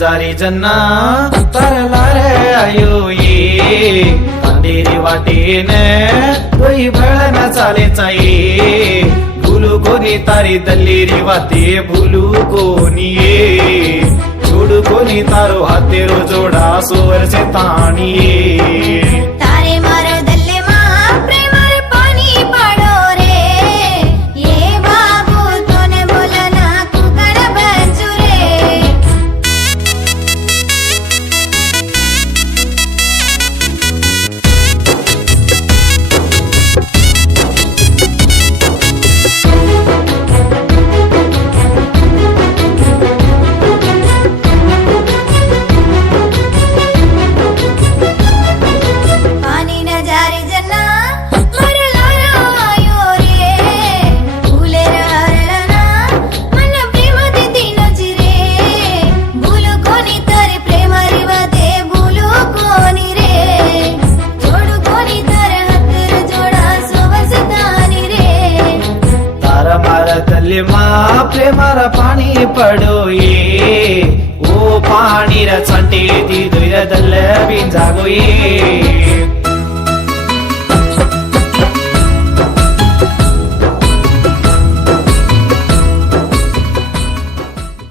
जारी जन्ना तरला रे आयो ये अंधेरी वाटेने कोई बळ न चाले चाये भूलू कोणी तारी दल्लेरी वाते भूलू कोणी ये छोडू कोणी तारो हातेरो जोडा सोवर से ताणिये तारे मार दल्ले मा प्रेमर पाणी पाडो रे ये बाबू तोने बोलना कुकड बंजू रे पानी न जारी जना मरला आयो रे फुले ररळना मन प्रेम देती नजरे भूलू कोणी तर प्रेम रिवते भूलू कोणी रे जोडू कोणी तर हतर जोडा सोबत तानी रे तारा मारा तल्ले मा प्रेमारा पाणी पडो ये ओ पाणी रा चंटे ती दुय दल्ले बिन जागो ये